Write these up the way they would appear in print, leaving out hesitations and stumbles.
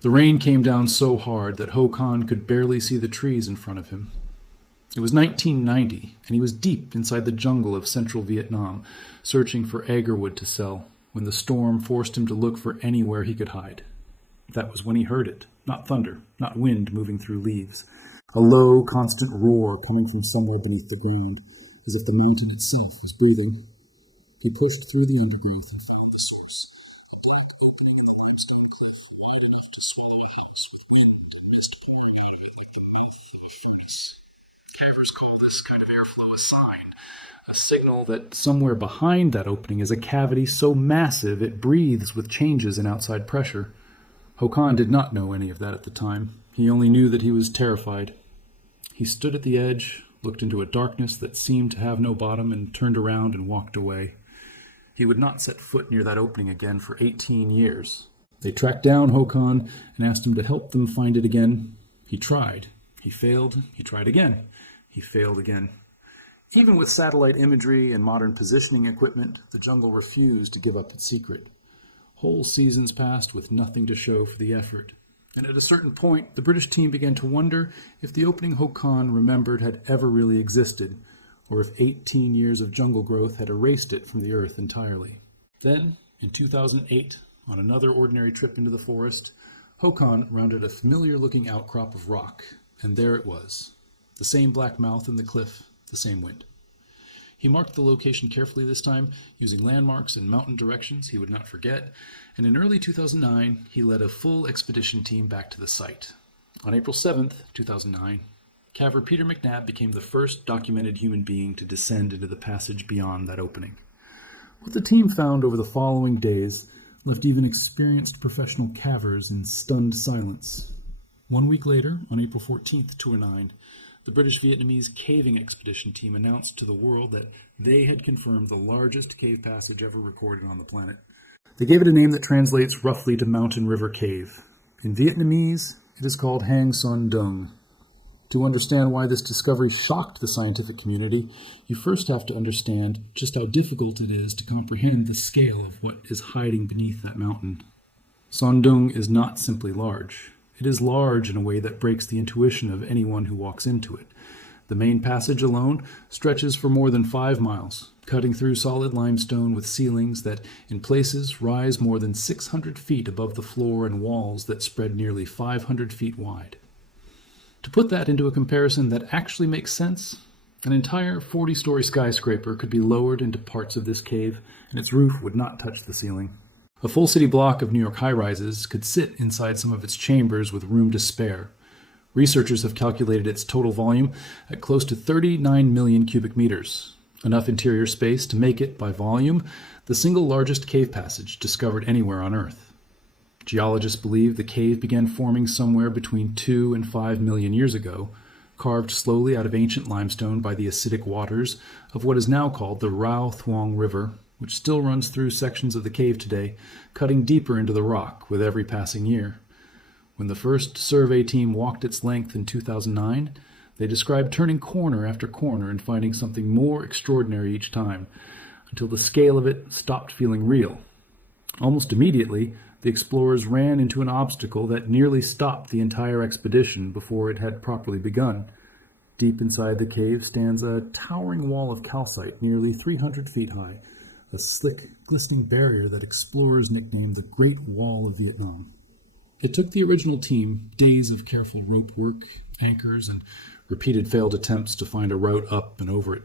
The rain came down so hard that Ho Kan could barely see the trees in front of him. It was 1990, and he was deep inside the jungle of central Vietnam, searching for agarwood to sell, when the storm forced him to look for anywhere he could hide. That was when he heard it. Not thunder, not wind moving through leaves. A low, constant roar coming from somewhere beneath the ground, as if the mountain itself was breathing. He pushed through the undergrowth and found the source. Cavers call this kind of airflow a sign, a signal that somewhere behind that opening is a cavity so massive it breathes with changes in outside pressure. Hokan did not know any of that at the time. He only knew that he was terrified. He stood at the edge, looked into a darkness that seemed to have no bottom, and turned around and walked away. He would not set foot near that opening again for 18 years. They tracked down Hokan and asked him to help them find it again. He tried. He failed. He tried again. He failed again. Even with satellite imagery and modern positioning equipment, the jungle refused to give up its secret. Whole seasons passed with nothing to show for the effort. And at a certain point, the British team began to wonder if the opening Hokan remembered had ever really existed, or if 18 years of jungle growth had erased it from the earth entirely. Then, in 2008, on another ordinary trip into the forest, Hokan rounded a familiar-looking outcrop of rock, and there it was. The same black mouth in the cliff, the same wind. He marked the location carefully this time, using landmarks and mountain directions he would not forget, and in early 2009, he led a full expedition team back to the site. On April 7th, 2009, caver Peter McNabb became the first documented human being to descend into the passage beyond that opening. What the team found over the following days left even experienced professional cavers in stunned silence. 1 week later, on April 14th, 2009, the British-Vietnamese caving expedition team announced to the world that they had confirmed the largest cave passage ever recorded on the planet. They gave it a name that translates roughly to Mountain River Cave. In Vietnamese, it is called Hang Son Doong. To understand why this discovery shocked the scientific community, you first have to understand just how difficult it is to comprehend the scale of what is hiding beneath that mountain. Son Doong is not simply large. It is large in a way that breaks the intuition of anyone who walks into it. The main passage alone stretches for more than 5 miles, cutting through solid limestone with ceilings that, in places, rise more than 600 feet above the floor and walls that spread nearly 500 feet wide. To put that into a comparison that actually makes sense, an entire 40-story skyscraper could be lowered into parts of this cave, and its roof would not touch the ceiling. A full city block of New York high-rises could sit inside some of its chambers with room to spare. Researchers have calculated its total volume at close to 39 million cubic meters, enough interior space to make it, by volume, the single largest cave passage discovered anywhere on Earth. Geologists believe the cave began forming somewhere between 2 and 5 million years ago, carved slowly out of ancient limestone by the acidic waters of what is now called the Rao Thuong River, which still runs through sections of the cave today, cutting deeper into the rock with every passing year. When the first survey team walked its length in 2009, they described turning corner after corner and finding something more extraordinary each time, until the scale of it stopped feeling real. Almost immediately, the explorers ran into an obstacle that nearly stopped the entire expedition before it had properly begun. Deep inside the cave stands a towering wall of calcite nearly 300 feet high, a slick, glistening barrier that explorers nicknamed the Great Wall of Vietnam. It took the original team days of careful rope work, anchors, and repeated failed attempts to find a route up and over it.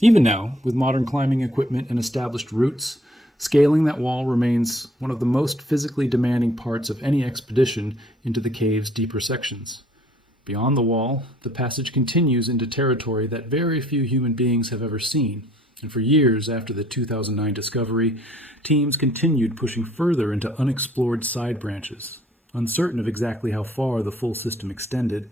Even now, with modern climbing equipment and established routes, scaling that wall remains one of the most physically demanding parts of any expedition into the cave's deeper sections. Beyond the wall, the passage continues into territory that very few human beings have ever seen. And for years after the 2009 discovery, teams continued pushing further into unexplored side branches, uncertain of exactly how far the full system extended.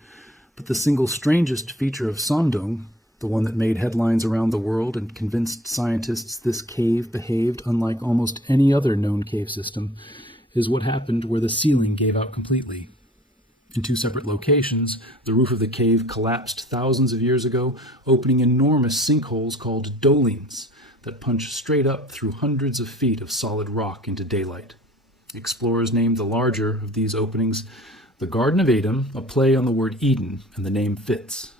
But the single strangest feature of Son Doong, the one that made headlines around the world and convinced scientists this cave behaved unlike almost any other known cave system, is what happened where the ceiling gave out completely. In 2 separate locations, the roof of the cave collapsed thousands of years ago, opening enormous sinkholes called dolines that punch straight up through hundreds of feet of solid rock into daylight. Explorers named the larger of these openings the Garden of Adam, a play on the word Eden, and the name fits.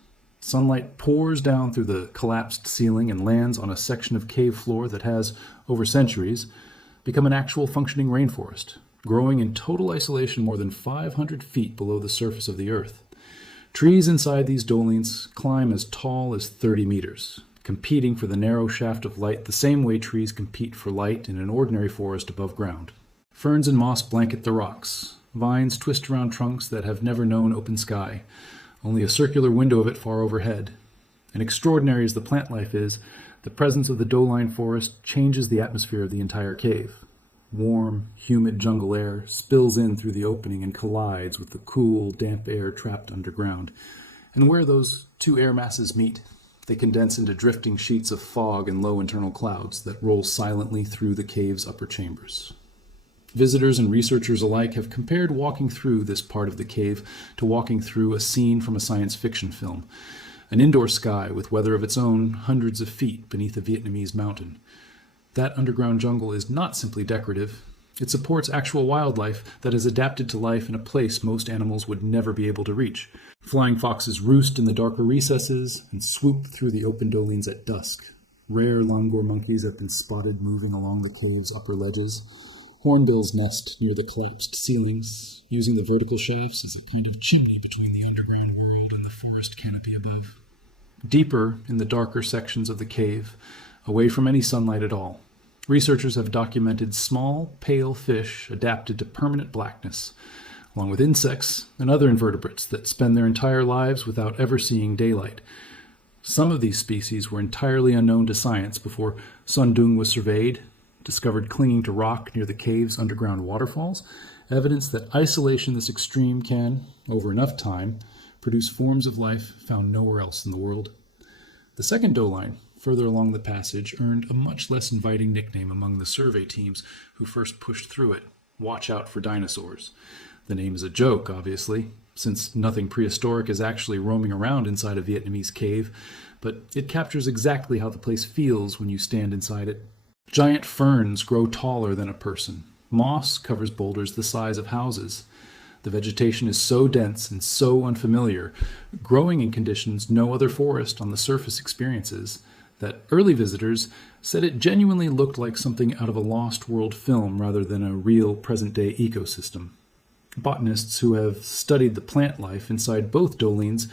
Sunlight pours down through the collapsed ceiling and lands on a section of cave floor that has, over centuries, become an actual functioning rainforest, growing in total isolation more than 500 feet below the surface of the earth. Trees inside these dolines climb as tall as 30 meters, competing for the narrow shaft of light the same way trees compete for light in an ordinary forest above ground. Ferns and moss blanket the rocks. Vines twist around trunks that have never known open sky, only a circular window of it far overhead. And extraordinary as the plant life is, the presence of the doline forest changes the atmosphere of the entire cave. Warm, humid jungle air spills in through the opening and collides with the cool, damp air trapped underground. And where those two air masses meet, they condense into drifting sheets of fog and low internal clouds that roll silently through the cave's upper chambers. Visitors and researchers alike have compared walking through this part of the cave to walking through a scene from a science fiction film. An indoor sky with weather of its own hundreds of feet beneath a Vietnamese mountain. That underground jungle is not simply decorative. It supports actual wildlife that has adapted to life in a place most animals would never be able to reach. Flying foxes roost in the darker recesses and swoop through the open dolines at dusk. Rare langur monkeys have been spotted moving along the cave's upper ledges. Hornbills nest near the collapsed ceilings, using the vertical shafts as a kind of chimney between the underground world and the forest canopy above. Deeper in the darker sections of the cave, away from any sunlight at all, researchers have documented small, pale fish adapted to permanent blackness, along with insects and other invertebrates that spend their entire lives without ever seeing daylight. Some of these species were entirely unknown to science before Son Doong was surveyed, discovered clinging to rock near the cave's underground waterfalls, evidence that isolation this extreme can, over enough time, produce forms of life found nowhere else in the world. The second doline, further along the passage, earned a much less inviting nickname among the survey teams who first pushed through it: Watch Out for Dinosaurs. The name is a joke, obviously, since nothing prehistoric is actually roaming around inside a Vietnamese cave, but it captures exactly how the place feels when you stand inside it. Giant ferns grow taller than a person. Moss covers boulders the size of houses. The vegetation is so dense and so unfamiliar, growing in conditions no other forest on the surface experiences, that early visitors said it genuinely looked like something out of a Lost World film rather than a real present-day ecosystem. Botanists who have studied the plant life inside both dolines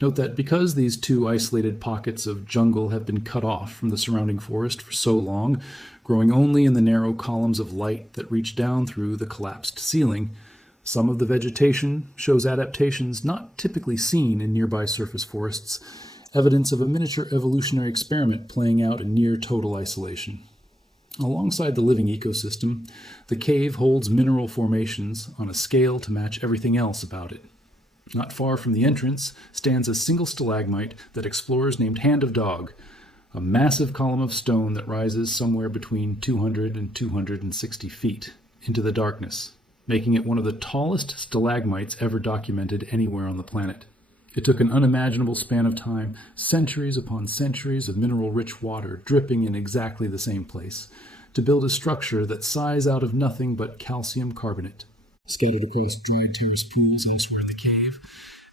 note that because these two isolated pockets of jungle have been cut off from the surrounding forest for so long, growing only in the narrow columns of light that reach down through the collapsed ceiling, some of the vegetation shows adaptations not typically seen in nearby surface forests, evidence of a miniature evolutionary experiment playing out in near total isolation. Alongside the living ecosystem, the cave holds mineral formations on a scale to match everything else about it. Not far from the entrance stands a single stalagmite that explorers named Hand of Dog, a massive column of stone that rises somewhere between 200 and 260 feet into the darkness, making it one of the tallest stalagmites ever documented anywhere on the planet. It took an unimaginable span of time, centuries upon centuries of mineral-rich water dripping in exactly the same place, to build a structure that sighs out of nothing but calcium carbonate. Scattered across dry terrace pools elsewhere in the cave,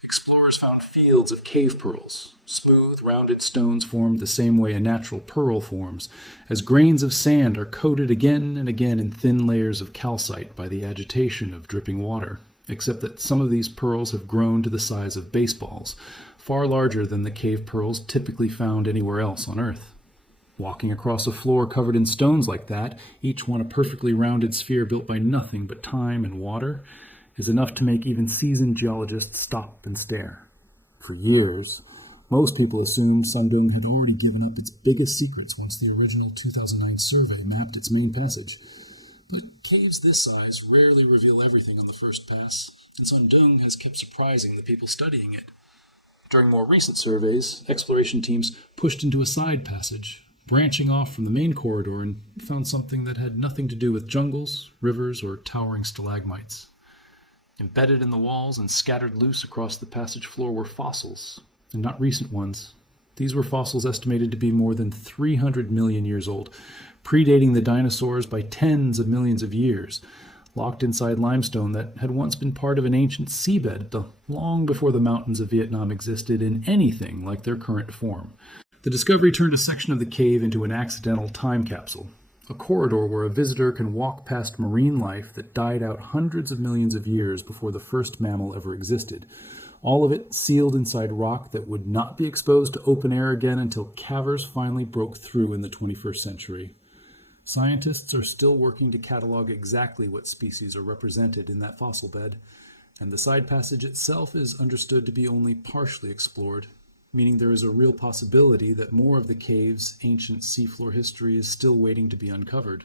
explorers found fields of cave pearls. Smooth, rounded stones formed the same way a natural pearl forms, as grains of sand are coated again and again in thin layers of calcite by the agitation of dripping water, except that some of these pearls have grown to the size of baseballs, far larger than the cave pearls typically found anywhere else on Earth. Walking across a floor covered in stones like that, each one a perfectly rounded sphere built by nothing but time and water, is enough to make even seasoned geologists stop and stare. For years, most people assumed Son Doong had already given up its biggest secrets once the original 2009 survey mapped its main passage. But caves this size rarely reveal everything on the first pass, and Son Doong has kept surprising the people studying it. During more recent surveys, exploration teams pushed into a side passage, branching off from the main corridor, and found something that had nothing to do with jungles, rivers, or towering stalagmites. Embedded in the walls and scattered loose across the passage floor were fossils, and not recent ones. These were fossils estimated to be more than 300 million years old, predating the dinosaurs by tens of millions of years, locked inside limestone that had once been part of an ancient seabed long before the mountains of Vietnam existed in anything like their current form. The discovery turned a section of the cave into an accidental time capsule, a corridor where a visitor can walk past marine life that died out hundreds of millions of years before the first mammal ever existed, all of it sealed inside rock that would not be exposed to open air again until cavers finally broke through in the 21st century. Scientists are still working to catalog exactly what species are represented in that fossil bed, and the side passage itself is understood to be only partially explored, meaning there is a real possibility that more of the cave's ancient seafloor history is still waiting to be uncovered.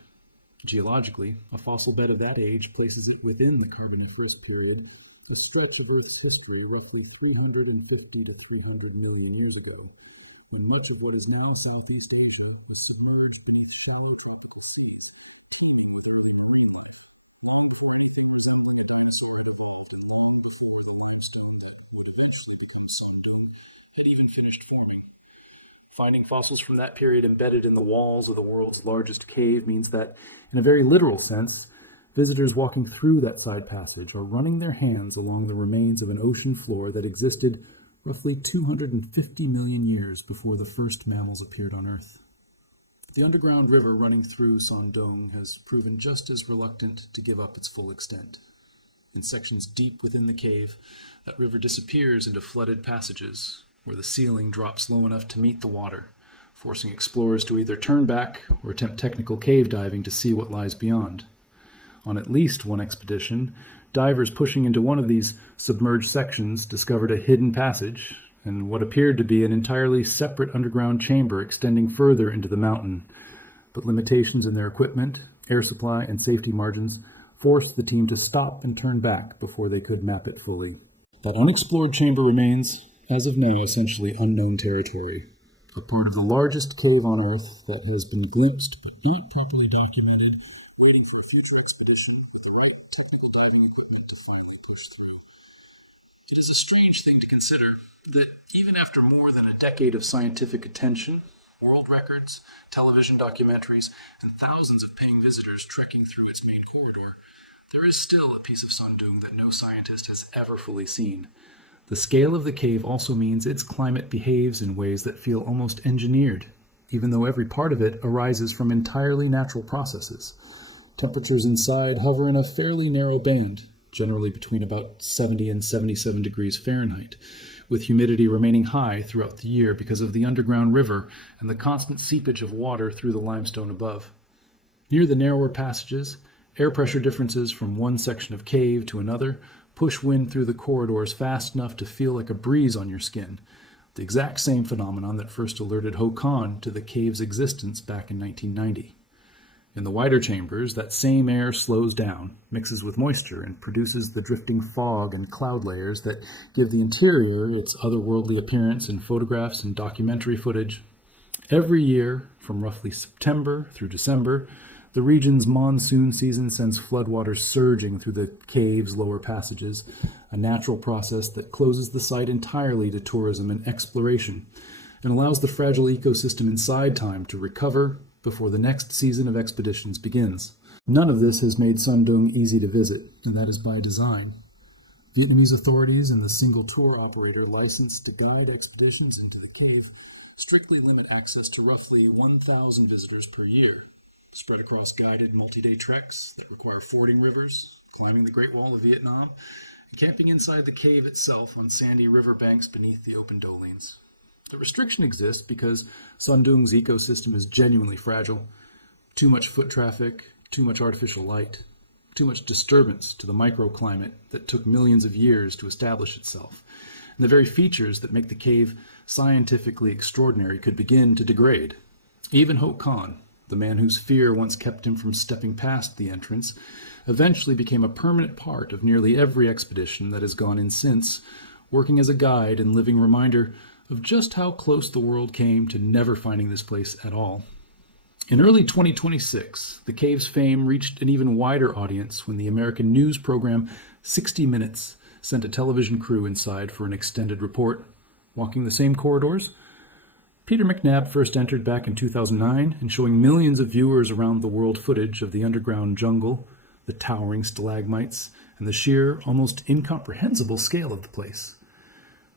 Geologically, a fossil bed of that age places it within the Carboniferous period, a stretch of Earth's history roughly 350 to 300 million years ago, when much of what is now Southeast Asia was submerged beneath shallow tropical seas, teeming with early marine life, long before anything resembling a dinosaur had evolved, and long before the limestone that would eventually become Son Doong had even finished forming. Finding fossils from that period embedded in the walls of the world's largest cave means that, in a very literal sense, visitors walking through that side passage are running their hands along the remains of an ocean floor that existed roughly 250 million years before the first mammals appeared on Earth. The underground river running through Son Doong has proven just as reluctant to give up its full extent. In sections deep within the cave, that river disappears into flooded passages, where the ceiling drops low enough to meet the water, forcing explorers to either turn back or attempt technical cave diving to see what lies beyond. On at least one expedition, divers pushing into one of these submerged sections discovered a hidden passage and what appeared to be an entirely separate underground chamber extending further into the mountain. But limitations in their equipment, air supply, and safety margins forced the team to stop and turn back before they could map it fully. That unexplored chamber remains, as of now, essentially unknown territory, a part of the largest cave on Earth that has been glimpsed but not properly documented, waiting for a future expedition with the right technical diving equipment to finally push through. It is a strange thing to consider that even after more than a decade of scientific attention, world records, television documentaries, and thousands of paying visitors trekking through its main corridor, there is still a piece of Son Doong that no scientist has ever fully seen. The scale of the cave also means its climate behaves in ways that feel almost engineered, even though every part of it arises from entirely natural processes. Temperatures inside hover in a fairly narrow band, generally between about 70 and 77 degrees Fahrenheit, with humidity remaining high throughout the year because of the underground river and the constant seepage of water through the limestone above. Near the narrower passages, air pressure differences from one section of cave to another push wind through the corridors fast enough to feel like a breeze on your skin, the exact same phenomenon that first alerted Hang to the cave's existence back in 1990. In the wider chambers, that same air slows down, mixes with moisture, and produces the drifting fog and cloud layers that give the interior its otherworldly appearance in photographs and documentary footage. Every year, from roughly September through December, the region's monsoon season sends floodwaters surging through the cave's lower passages, a natural process that closes the site entirely to tourism and exploration, and allows the fragile ecosystem inside time to recover before the next season of expeditions begins. None of this has made Son Doong easy to visit, and that is by design. Vietnamese authorities and the single tour operator licensed to guide expeditions into the cave strictly limit access to roughly 1,000 visitors per year, spread across guided multi-day treks that require fording rivers, climbing the Great Wall of Vietnam, and camping inside the cave itself on sandy riverbanks beneath the open dolines. The restriction exists because Son Doong's ecosystem is genuinely fragile. Too much foot traffic, too much artificial light, too much disturbance to the microclimate that took millions of years to establish itself. And the very features that make the cave scientifically extraordinary could begin to degrade. Even Ho Kan, the man whose fear once kept him from stepping past the entrance, eventually became a permanent part of nearly every expedition that has gone in since, working as a guide and living reminder of just how close the world came to never finding this place at all. In early 2026, the cave's fame reached an even wider audience when the American news program 60 Minutes sent a television crew inside for an extended report. Walking the same corridors, Peter McNabb first entered back in 2009, and showing millions of viewers around the world footage of the underground jungle, the towering stalagmites, and the sheer, almost incomprehensible scale of the place.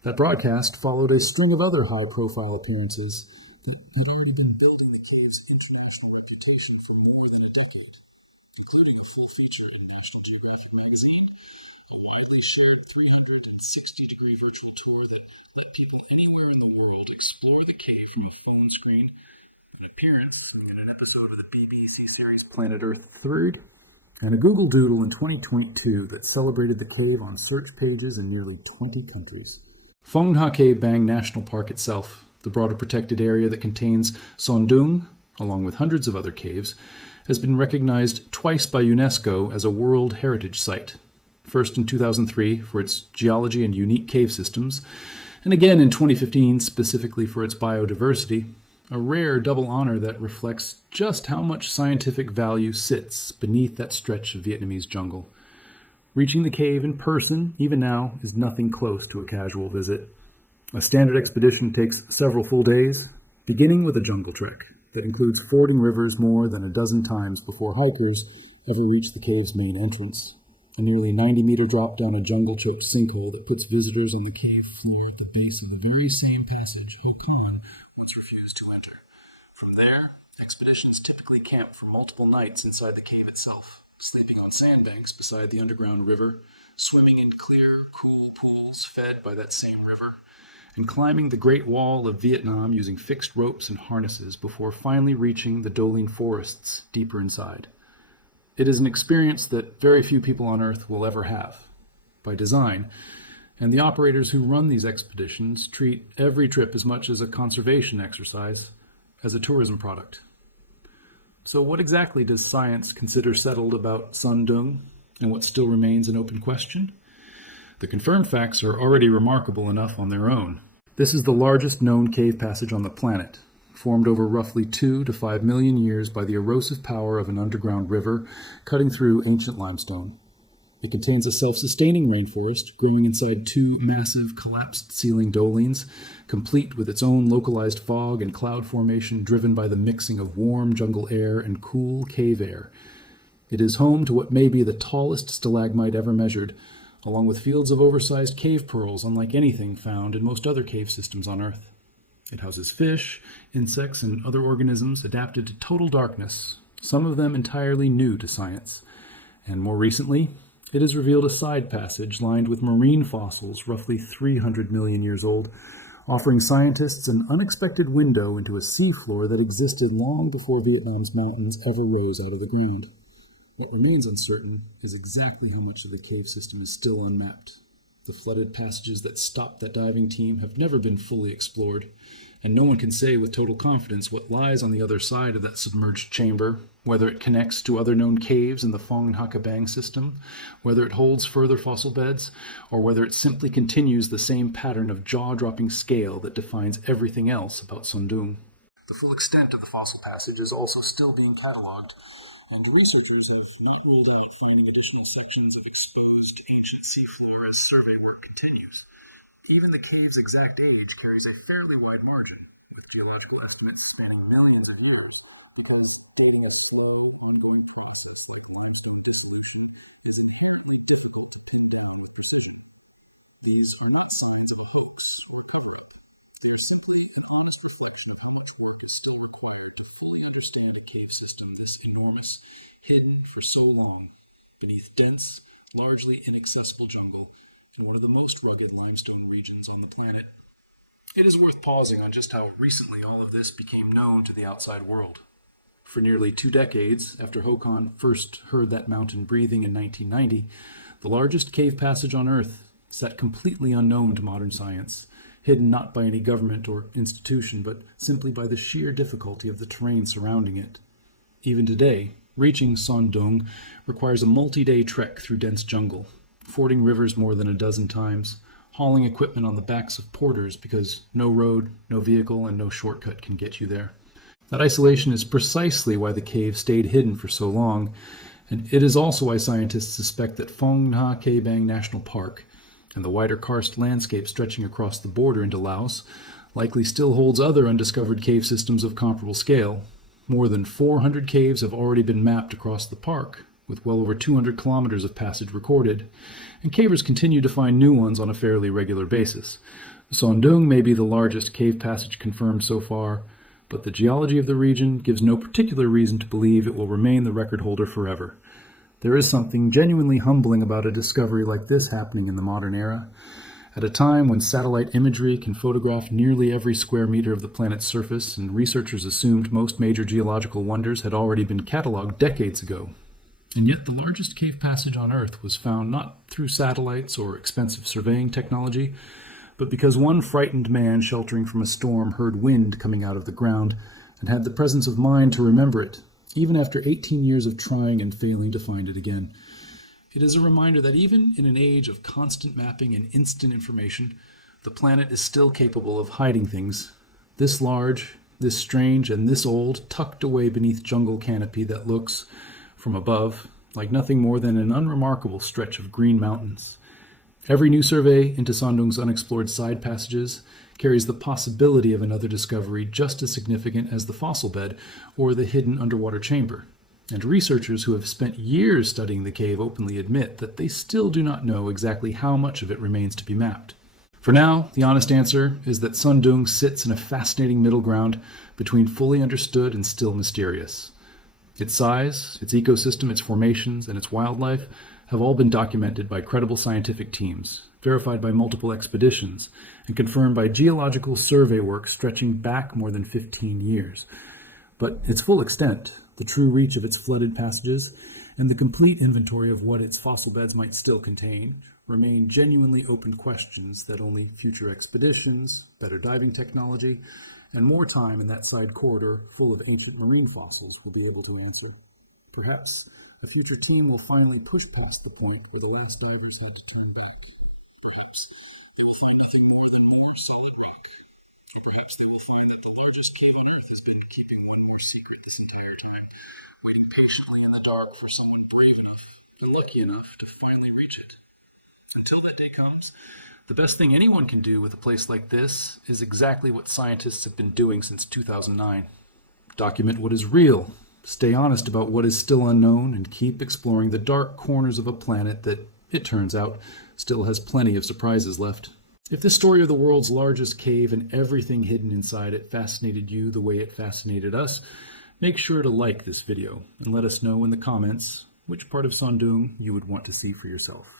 That broadcast followed a string of other high-profile appearances that had already been building the cave's international reputation for more than a decade, including a full feature in National Geographic magazine, a widely shared 360-degree virtual tour that let people anywhere in the world explore the cave from a phone screen, an appearance in an episode of the BBC series Planet Earth 3rd, and a Google Doodle in 2022 that celebrated the cave on search pages in nearly 20 countries. Phong Nha-Ke Bang National Park itself, the broader protected area that contains Son Doong, along with hundreds of other caves, has been recognized twice by UNESCO as a World Heritage Site. First in 2003 for its geology and unique cave systems, and again in 2015 specifically for its biodiversity, a rare double honor that reflects just how much scientific value sits beneath that stretch of Vietnamese jungle. Reaching the cave in person, even now, is nothing close to a casual visit. A standard expedition takes several full days, beginning with a jungle trek that includes fording rivers more than a dozen times before hikers ever reach the cave's main entrance. A nearly 90-meter drop down a jungle-choked sinkhole that puts visitors on the cave floor at the base of the very same passage Ho Con once refused to enter. From there, expeditions typically camp for multiple nights inside the cave itself, sleeping on sandbanks beside the underground river, swimming in clear, cool pools fed by that same river, and climbing the Great Wall of Vietnam using fixed ropes and harnesses before finally reaching the Doling forests deeper inside. It is an experience that very few people on Earth will ever have, by design, and the operators who run these expeditions treat every trip as much as a conservation exercise as a tourism product. So what exactly does science consider settled about Son Doong, and what still remains an open question? The confirmed facts are already remarkable enough on their own. This is the largest known cave passage on the planet, formed over roughly 2 to 5 million years by the erosive power of an underground river cutting through ancient limestone. It contains a self-sustaining rainforest growing inside 2 massive collapsed ceiling dolines, complete with its own localized fog and cloud formation driven by the mixing of warm jungle air and cool cave air. It is home to what may be the tallest stalagmite ever measured, along with fields of oversized cave pearls unlike anything found in most other cave systems on Earth. It houses fish, insects, and other organisms adapted to total darkness, some of them entirely new to science. And more recently, it has revealed a side passage lined with marine fossils roughly 300 million years old, offering scientists an unexpected window into a seafloor that existed long before Vietnam's mountains ever rose out of the ground. What remains uncertain is exactly how much of the cave system is still unmapped. The flooded passages that stopped that diving team have never been fully explored, and no one can say with total confidence what lies on the other side of that submerged chamber, whether it connects to other known caves in the Phong Nha-Ke Bang system, whether it holds further fossil beds, or whether it simply continues the same pattern of jaw-dropping scale that defines everything else about Son Doong. The full extent of the fossil passage is also still being catalogued, and the researchers have not ruled out finding additional sections of exposed ancient seafloor as survey work continues. Even the cave's exact age carries a fairly wide margin, with geological estimates spanning millions of years, because dating a full medium process like limestone dissolution is clearly difficult to predict. These are not signs of hoax. An honest reflection of how much work is still required to fully understand a cave system this enormous, hidden for so long, beneath dense, largely inaccessible jungle in one of the most rugged limestone regions on the planet. It is worth pausing on just how recently all of this became known to the outside world. For nearly 2 decades, after Ho Con first heard that mountain breathing in 1990, the largest cave passage on Earth sat completely unknown to modern science, hidden not by any government or institution, but simply by the sheer difficulty of the terrain surrounding it. Even today, reaching Son Doong requires a multi-day trek through dense jungle, fording rivers more than a dozen times, hauling equipment on the backs of porters because no road, no vehicle, and no shortcut can get you there. That isolation is precisely why the cave stayed hidden for so long, and it is also why scientists suspect that Phong Nha-Ke Bang National Park and the wider karst landscape stretching across the border into Laos likely still holds other undiscovered cave systems of comparable scale. More than 400 caves have already been mapped across the park, with well over 200 kilometers of passage recorded, and cavers continue to find new ones on a fairly regular basis. Son Doong may be the largest cave passage confirmed so far, but the geology of the region gives no particular reason to believe it will remain the record holder forever. There is something genuinely humbling about a discovery like this happening in the modern era, at a time when satellite imagery can photograph nearly every square meter of the planet's surface, and researchers assumed most major geological wonders had already been cataloged decades ago. And yet the largest cave passage on Earth was found not through satellites or expensive surveying technology, but because one frightened man sheltering from a storm heard wind coming out of the ground and had the presence of mind to remember it, even after 18 years of trying and failing to find it again. It is a reminder that even in an age of constant mapping and instant information, the planet is still capable of hiding things this large, this strange, and this old, tucked away beneath jungle canopy that looks, from above, like nothing more than an unremarkable stretch of green mountains. Every new survey into Son Doong's unexplored side passages carries the possibility of another discovery just as significant as the fossil bed or the hidden underwater chamber. And researchers who have spent years studying the cave openly admit that they still do not know exactly how much of it remains to be mapped. For now, the honest answer is that Son Doong sits in a fascinating middle ground between fully understood and still mysterious. Its size, its ecosystem, its formations, and its wildlife have all been documented by credible scientific teams, verified by multiple expeditions, and confirmed by geological survey work stretching back more than 15 years. But its full extent, the true reach of its flooded passages, and the complete inventory of what its fossil beds might still contain remain genuinely open questions that only future expeditions, better diving technology, and more time in that side corridor full of ancient marine fossils will be able to answer. Perhaps a future team will finally push past the point where the last divers had to turn back. Perhaps they will find nothing more than more solid rock. Or perhaps they will find that the largest cave on Earth has been keeping one more secret this entire time, waiting patiently in the dark for someone brave enough and lucky enough to finally reach it. Until that day comes, the best thing anyone can do with a place like this is exactly what scientists have been doing since 2009. Document what is real, stay honest about what is still unknown, and keep exploring the dark corners of a planet that, it turns out, still has plenty of surprises left. If this story of the world's largest cave and everything hidden inside it fascinated you the way it fascinated us, make sure to like this video and let us know in the comments which part of Son Doong you would want to see for yourself.